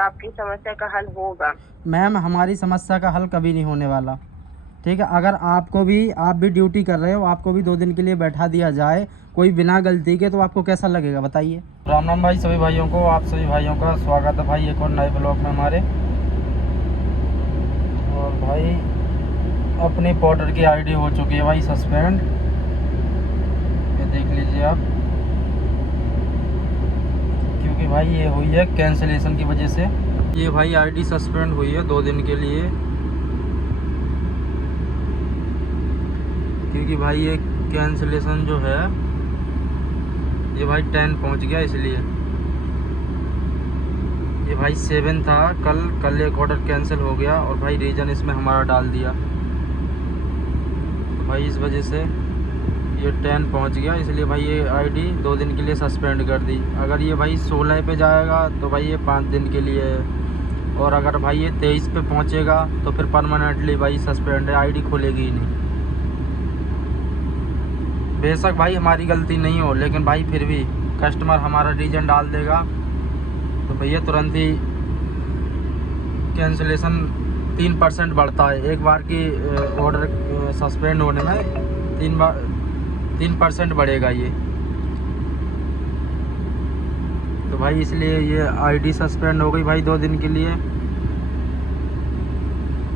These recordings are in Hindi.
तो आपकी समस्या का हल होगा। मैम हमारी समस्या का हल कभी नहीं होने वाला, ठीक है। अगर आप भी ड्यूटी कर रहे हो, आपको भी 2 दिन के लिए बैठा दिया जाए कोई बिना गलती के, तो आपको कैसा लगेगा बताइए। राम राम भाई सभी भाइयों को, आप सभी भाइयों का स्वागत है भाई एक और नए ब्लॉग में हमारे। और भाई अपनी पोर्टर की आईडी हो चुकी है भाई सस्पेंड, ये देख लीजिए आप, क्योंकि भाई ये हुई है कैंसिलेशन की वजह से। ये भाई आईडी सस्पेंड हुई है 2 दिन के लिए, क्योंकि भाई ये कैंसिलेशन जो है ये भाई 10 पहुंच गया, इसलिए ये भाई 7 था। कल एक ऑर्डर कैंसिल हो गया और भाई रीज़न इसमें हमारा डाल दिया, तो भाई इस वजह से ये 10 पहुंच गया, इसलिए भाई ये आईडी 2 दिन के लिए सस्पेंड कर दी। अगर ये भाई 16 पे जाएगा तो भाई ये 5 दिन के लिए है, और अगर भाई ये 23 पे पहुंचेगा तो फिर परमानेंटली भाई सस्पेंड है, आईडी खुलेगी ही नहीं। बेशक भाई हमारी गलती नहीं हो, लेकिन भाई फिर भी कस्टमर हमारा रीजन डाल देगा तो भैया तुरंत ही कैंसिलेशन 3% बढ़ता है। एक बार की ऑर्डर सस्पेंड होने में 3% बढ़ेगा ये, तो भाई इसलिए ये आईडी सस्पेंड हो गई भाई 2 दिन के लिए।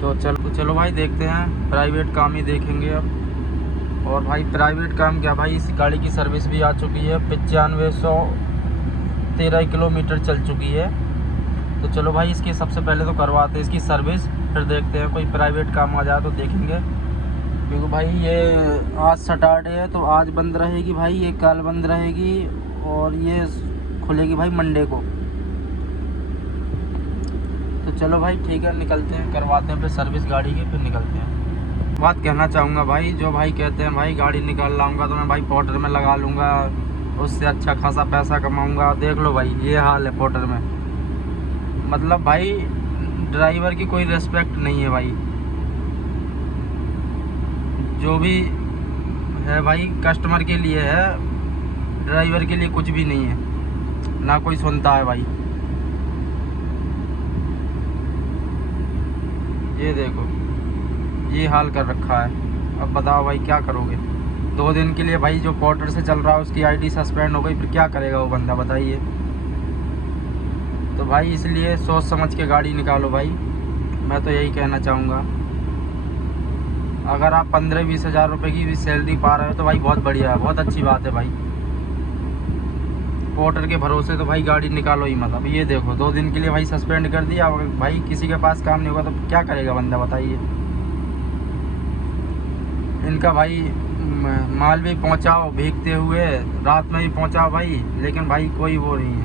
तो चलो भाई देखते हैं, प्राइवेट काम ही देखेंगे अब। और भाई प्राइवेट काम क्या भाई, इस गाड़ी की सर्विस भी आ चुकी है, 9513 किलोमीटर चल चुकी है। तो चलो भाई इसकी सबसे पहले तो करवाते हैं इसकी सर्विस, फिर देखते हैं कोई प्राइवेट काम आ जाए तो देखेंगे। क्योंकि भाई ये आज सैटरडे है तो आज बंद रहेगी भाई, ये कल बंद रहेगी और ये खुलेगी भाई मंडे को। तो चलो भाई ठीक है, निकलते हैं, करवाते हैं फिर सर्विस गाड़ी की, फिर निकलते हैं। बात कहना चाहूँगा भाई, जो भाई कहते हैं भाई गाड़ी निकाल लाऊंगा तो मैं भाई पोर्टर में लगा लूँगा, उससे अच्छा खासा पैसा कमाऊँगा। देख लो भाई ये हाल है पोर्टर में, मतलब भाई ड्राइवर की कोई रिस्पेक्ट नहीं है भाई। जो भी है भाई कस्टमर के लिए है, ड्राइवर के लिए कुछ भी नहीं है, ना कोई सुनता है भाई। ये देखो ये हाल कर रखा है, अब बताओ भाई क्या करोगे। 2 दिन के लिए भाई जो पोर्टर से चल रहा है उसकी आईडी सस्पेंड हो गई, फिर क्या करेगा वो बंदा बताइए। तो भाई इसलिए सोच समझ के गाड़ी निकालो भाई, मैं तो यही कहना चाहूँगा। अगर आप 15-20 हज़ार रुपये की भी सैलरी पा रहे हो तो भाई बहुत बढ़िया है, बहुत अच्छी बात है भाई। पोर्टर के भरोसे तो भाई गाड़ी निकालो ही मत। अब ये देखो 2 दिन के लिए भाई सस्पेंड कर दिया, भाई किसी के पास काम नहीं होगा तो क्या करेगा बंदा बताइए। इनका भाई माल भी पहुंचाओ भीगते हुए, रात में भी पहुंचाओ भाई, लेकिन भाई कोई वो नहीं है।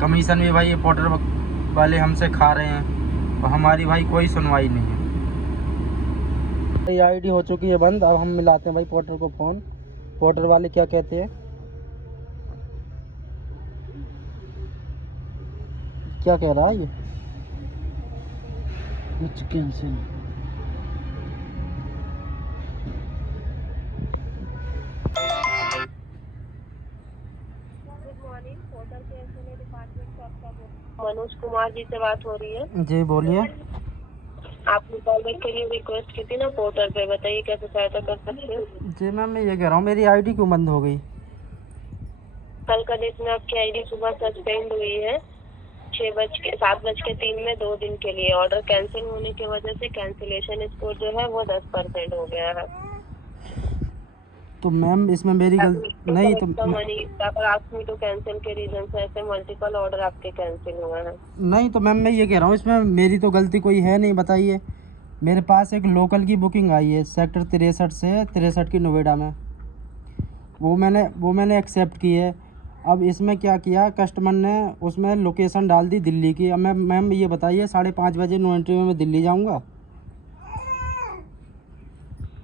कमीशन भी भाई ये पोर्टर वाले हमसे खा रहे हैं और हमारी भाई कोई सुनवाई नहीं है। भाई आईडी हो चुकी है बंद, अब हम मिलाते हैं भाई पोर्टर को फ़ोन। पोर्टर वाले क्या कहते हैं, क्या कह रहा है ये कैंसिल। मनोज कुमार जी से बात हो रही है। जी बोलिए। आपने कॉल बैक के लिए रिक्वेस्ट की थी ना पोर्टल पे, बताइए कैसे सहायता कर सकते हैं। जी मैम मैं ये कह रहा हूँ मेरी आईडी क्यों बंद हो गई। कल का डेट में आपकी आईडी सुबह सस्पेंड हुई है 7:03 में 2 दिन के लिए। ऑर्डर कैंसिल होने की वजह से कैंसिलेशन स्कोर जो है वो 10% हो गया है। तो मैम इसमें मेरी गलती नहीं, तो तो कैंसिल के रीजन से ऐसे मल्टीपल ऑर्डर आपके कैंसिल हुए हैं। नहीं तो मैम मैं ये कह रहा हूँ इसमें मेरी तो गलती कोई है नहीं बताइए। मेरे पास एक लोकल की बुकिंग आई है सेक्टर 63 से 63 की नोएडा में, वो मैंने एक्सेप्ट की है। अब इसमें क्या किया कस्टमर ने, उसमें लोकेशन डाल दी दिल्ली की। अब मैम ये बताइए 5:30 बजे नो एंट्री में मैं दिल्ली जाऊँगा।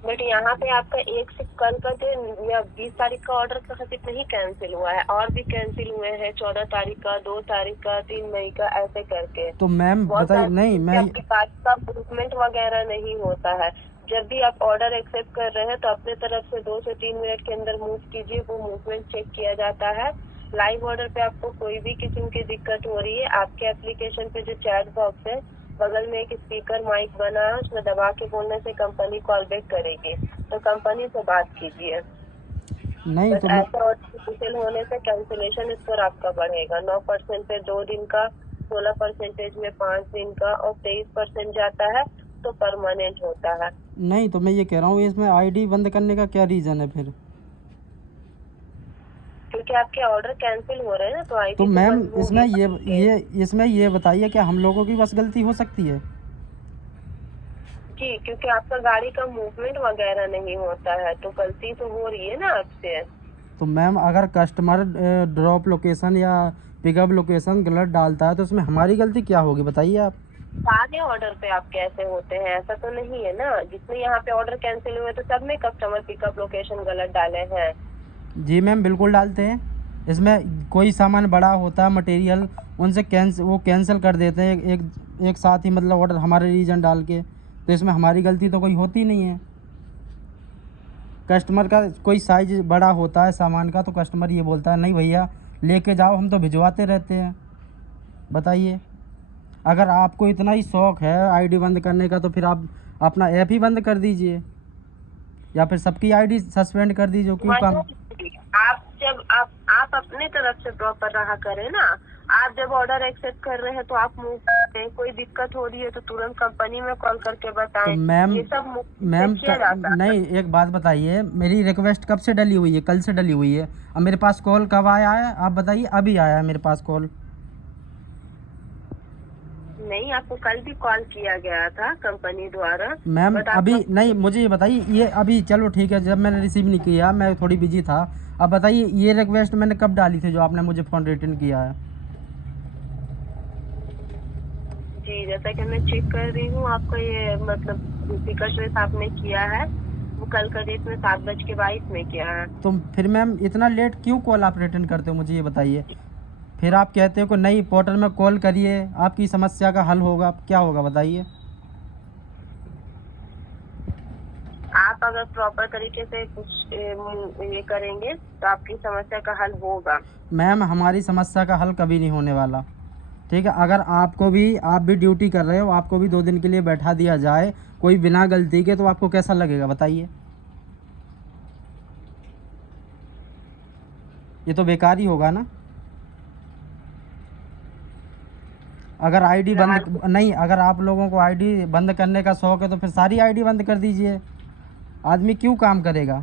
बट यहाँ पे आपका एक से कल का दिन या 20 तारीख का ऑर्डर का सिर्फ नहीं कैंसिल हुआ है, और भी कैंसिल हुए हैं 14 तारीख का, 2 तारीख का, 3 मई का, ऐसे करके। तो मैम बताइए, नहीं मैं आपके पास का मूवमेंट वगैरह नहीं होता है। जब भी आप ऑर्डर एक्सेप्ट कर रहे हैं तो अपने तरफ से 2 से 3 मिनट के अंदर मूव कीजिए, वो मूवमेंट चेक किया जाता है। लाइव ऑर्डर पे आपको कोई भी किस्म की दिक्कत हो रही है, आपके एप्लीकेशन पे जो चैट बॉक्स है बगल में एक स्पीकर माइक बना है, उसमें दबा के बोलने से कंपनी कॉल बैक करेगी, तो कंपनी से बात कीजिए। नहीं बस तो मैं ऐसा कैंसिल होने से कैंसिलेशन स्कोर आपका बढ़ेगा 9% पे 2 दिन का, 16% में 5 दिन का और 23% जाता है तो परमानेंट होता है। नहीं तो मैं ये कह रहा हूँ इसमें आईडी बंद करने का क्या रीज़न है फिर? क्योंकि आपके ऑर्डर कैंसिल हो रहे हैं ना, तो तो आईडी तो मैम बंद होगी। इसमें ये बताइए क्या हम लोगों की बस गलती हो सकती है? जी, क्योंकि आपका गाड़ी का मूवमेंट वगैरह नहीं होता है, तो गलती तो हो रही है ना आपसे। तो मैम अगर कस्टमर ड्रॉप लोकेशन या पिकअप लोकेशन गलत डालता है तो उसमें हमारी गलती क्या होगी बताइए आप? सारे ऑर्डर पे आप कैसे होते हैं, ऐसा तो नहीं है ना। जितने यहाँ पे ऑर्डर कैंसिल हुए तो सब में कस्टमर पिकअप लोकेशन गलत डाले हैं। जी मैम बिल्कुल डालते हैं। इसमें कोई सामान बड़ा होता है मटेरियल, उनसे वो कैंसिल कर देते हैं एक साथ ही, मतलब ऑर्डर हमारे रीजन डाल के। तो इसमें हमारी गलती तो कोई होती नहीं है। कस्टमर का कोई साइज बड़ा होता है सामान का तो कस्टमर ये बोलता है नहीं भैया लेके जाओ, हम तो भिजवाते रहते हैं। बताइए, अगर आपको इतना ही शौक़ है आईडी बंद करने का तो फिर आप अपना ऐप ही बंद कर दीजिए या फिर सबकी आईडी सस्पेंड कर दीजिए। क्यों काम? आप जब आप अपने तरफ से प्रॉपर रहा करें ना। आप जब ऑर्डर एक्सेप्ट कर रहे हैं तो आप मूव करें, कोई दिक्कत हो रही है तो तुरंत कंपनी में कॉल करके बताएं। तो मैम ये सब किया जाता है। नहीं, एक बात बताइए, मेरी रिक्वेस्ट कब से डली हुई है? कल से डली हुई है। अब मेरे पास कॉल कब आया है आप बताइए? अभी आया है मेरे पास कॉल। नहीं, आपको कल भी कॉल किया गया था कंपनी द्वारा। मैम अभी नहीं, मुझे ये बताइए, ये अभी चलो ठीक है, जब मैंने रिसीव नहीं किया मैं थोड़ी बिजी था। अब बताइए ये रिक्वेस्ट मैंने कब डाली थी जो आपने मुझे फ़ोन रिटर्न किया है? जी, जैसा कि मैं चेक कर रही हूँ आपका ये मतलब पिकअप ट्रेस आपने किया है, वो कल का डेट में 7:22 में किया है। तो फिर मैम इतना लेट क्यों कॉल आप रिटर्न करते हो मुझे ये बताइए? फिर आप कहते हो कि नहीं पोर्टल में कॉल करिए आपकी समस्या का हल होगा। क्या होगा बताइए? आप अगर प्रॉपर तरीके से कुछ ये करेंगे तो आपकी समस्या का हल होगा। मैम हमारी समस्या का हल कभी नहीं होने वाला, ठीक है? अगर आप भी ड्यूटी कर रहे हो, आपको भी 2 दिन के लिए बैठा दिया जाए कोई बिना गलती के, तो आपको कैसा लगेगा बताइए? ये तो बेकार ही होगा ना। अगर आईडी बंद नहीं, अगर आप लोगों को आईडी बंद करने का शौक़ है तो फिर सारी आईडी बंद कर दीजिए। आदमी क्यों काम करेगा?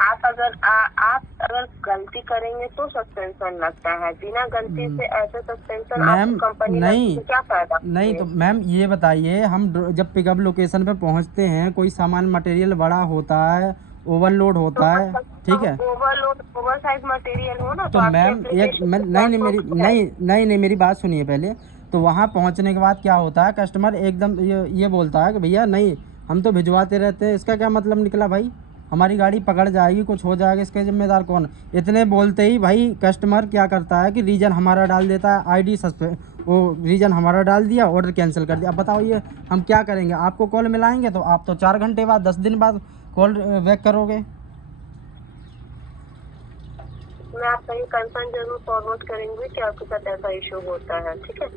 आप अगर गलती करेंगे तो सस्पेंशन लगता है, बिना गलती से ऐसे सस्पेंशन मैम कंपनी नहीं क्या फायदा? नहीं तो मैम ये बताइए, हम जब पिकअप लोकेशन पे पहुंचते हैं कोई सामान मटेरियल बड़ा होता है, ओवरलोड होता है, ठीक है? ओवर साइज मटेरियल हो ना तो मैम नहीं मेरी बात सुनिए पहले। तो वहाँ पहुँचने के बाद क्या होता है, कस्टमर एकदम ये बोलता है कि भैया नहीं हम तो भिजवाते रहते हैं। इसका क्या मतलब निकला भाई? हमारी गाड़ी पकड़ जाएगी, कुछ हो जाएगा, इसके जिम्मेदार कौन? इतने बोलते ही भाई कस्टमर क्या करता है कि रीजन हमारा डाल देता है, आईडी सस्पेंड, वो रीजन हमारा डाल दिया, ऑर्डर कैंसिल कर दिया। अब बताओ ये हम क्या करेंगे? आपको कॉल मिलाएंगे तो आप तो 4 घंटे बाद 10 दिन बाद कॉल बैक करोगे। मैं आपका ये कंसर्न जरूर फॉरवर्ड करेंगे कि आपके साथ ऐसा इशू होता है, ठीक है?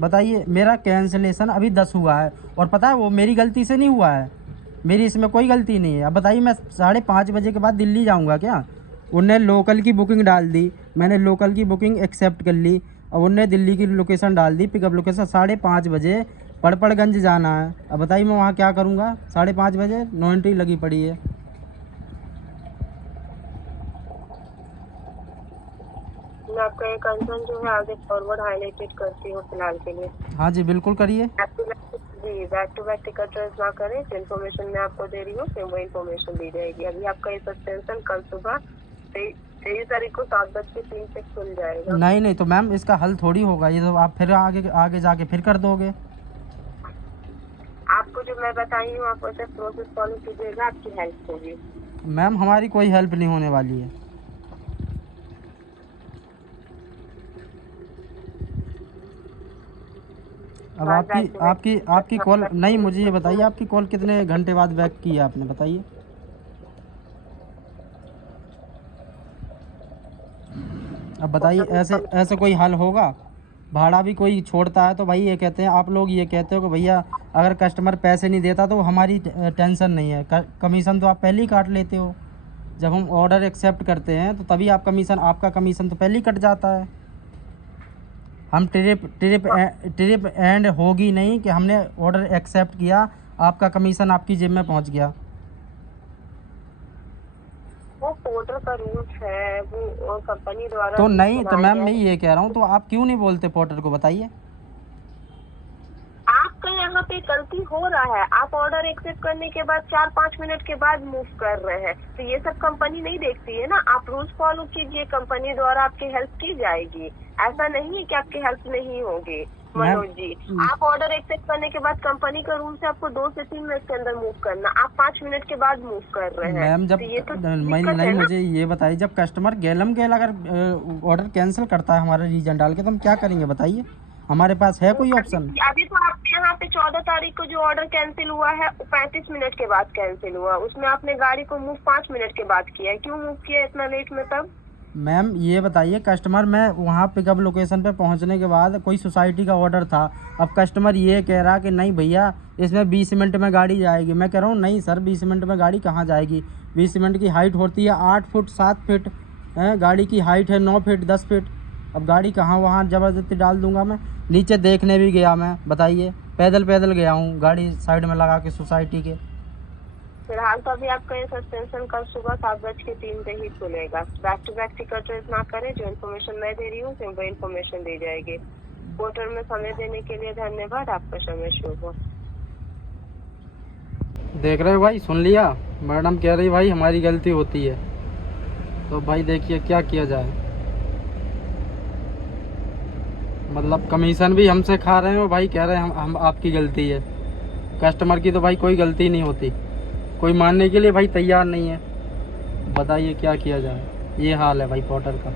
बताइए, मेरा कैंसिलेशन अभी 10 हुआ है और पता है वो मेरी गलती से नहीं हुआ है, मेरी इसमें कोई गलती नहीं है। अब बताइए मैं 5:30 बजे के बाद दिल्ली जाऊंगा क्या? उनने लोकल की बुकिंग डाल दी, मैंने लोकल की बुकिंग एक्सेप्ट कर ली और उनने दिल्ली की लोकेशन डाल दी, पिकअप लोकेशन 5:30 बजे पड़पड़गंज जाना है। अब बताइए मैं वहाँ क्या करूँगा? 5:30 बजे नो एंट्री लगी पड़ी है। मैं आपका ये कंसर्न जो है आगे फॉरवर्ड हाईलाइटेड करती हूँ फिलहाल के लिए। हाँ जी बिल्कुल करिए। जी, back to back ticket trace ना करें, जो इन्फॉर्मेशन मैं आपको दे रही हूँ फिर वो इन्फॉर्मेशन दी जाएगी। अभी आपका ये सस्पेंशन कल सुबह 23 तारीख को 7:03 से खुल जाएगा। नहीं तो मैम इसका हल थोड़ी होगा, ये तो आप फिर आगे जाके फिर कर दोगे। आपको जो मैं बताई हूँ आप वैसे प्रोसेस फॉलो कीजिएगा, आपकी हेल्प होगी। मैम हमारी कोई हेल्प नहीं होने वाली है। अब आपकी कॉल नहीं, मुझे ये बताइए आपकी कॉल कितने घंटे बाद बैक की है आपने? बताइए। अब बताइए ऐसे ऐसे कोई हल होगा? भाड़ा भी कोई छोड़ता है तो भाई ये कहते हैं, आप लोग ये कहते हो कि भैया अगर कस्टमर पैसे नहीं देता तो हमारी टेंशन नहीं है, कमीशन तो आप पहले ही काट लेते हो। जब हम ऑर्डर एक्सेप्ट करते हैं तो तभी आप कमीशन, आपका कमीशन तो पहले ही कट जाता है। हम ट्रिप एंड होगी नहीं कि हमने ऑर्डर एक्सेप्ट किया, आपका कमीशन आपकी जेब में पहुंच गया। वो पोर्टर का रूल्स है, वो कंपनी द्वारा तो नहीं, तो बनाया मैम गया मैं है। ये कह रहा हूँ, तो आप क्यों नहीं बोलते पोर्टर को, बताइए। आपका यहाँ पे गलती हो रहा है, आप ऑर्डर एक्सेप्ट करने के बाद 4-5 मिनट के बाद मूव कर रहे हैं, तो ये सब कंपनी नहीं देखती है ना। आप रूल्स फॉलो कीजिए, कंपनी द्वारा आपकी हेल्प की जाएगी। ऐसा नहीं है कि आपकी हेल्प नहीं होगी मनोज जी। आप ऑर्डर एक्सेप्ट करने के बाद कंपनी का रूल्स है आपको 2 से 3 मिनट के अंदर मूव करना, आप 5 मिनट के बाद मूव कर रहे हैं। मैम जब तो ये तो नहीं दिक्कत है नहीं ना। मुझे ये बताइए, जब कस्टमर गैलम गैल अगर ऑर्डर कैंसिल करता है हमारा रीजन डाल के, तो हम क्या करेंगे बताइए? हमारे पास है कोई ऑप्शन? अभी तो आपके यहाँ पे 14 तारीख को जो ऑर्डर कैंसिल हुआ है वो 35 मिनट के बाद कैंसिल हुआ, उसमें आपने गाड़ी को मूव 5 मिनट के बाद किया है। क्यों मूव किया इतना लेट में तब? मैम ये बताइए, कस्टमर मैं वहाँ पिकअप लोकेशन पे पहुँचने के बाद कोई सोसाइटी का ऑर्डर था, अब कस्टमर ये कह रहा कि नहीं भैया इसमें 20 मिनट में गाड़ी जाएगी। मैं कह रहा हूँ नहीं सर, 20 मिनट में गाड़ी कहाँ जाएगी? 20 मिनट की हाइट होती है 8 फुट 7 फीट है, गाड़ी की हाइट है 9 फीट 10 फीट। अब गाड़ी कहाँ वहाँ ज़बरदस्ती डाल दूंगा मैं? नीचे देखने भी गया मैं, बताइए, पैदल गया हूँ, गाड़ी साइड में लगा के सोसाइटी के। फिलहाल तो अभी आपका ये सस्पेंशन कल सुबह 7:03 पे ही खुलेगा। Back to back ticket raise ना करें, जो इन्फॉर्मेशन मैं दे रही हूँ सिंपल इन्फॉर्मेशन दी जाएगी। पोर्टल में समय देने के लिए धन्यवाद, आपका समय शुभ हो। देख रहे हो भाई, सुन लिया, मैडम कह रही भाई हमारी गलती होती है, तो भाई देखिए क्या किया जाए। मतलब कमीशन भी हमसे खा रहे हो भाई, कह रहे हैं हम आपकी गलती है। कस्टमर की तो भाई कोई गलती नहीं होती, कोई मानने के लिए भाई तैयार नहीं है। बताइए क्या किया जाए, ये हाल है भाई पोर्टर का।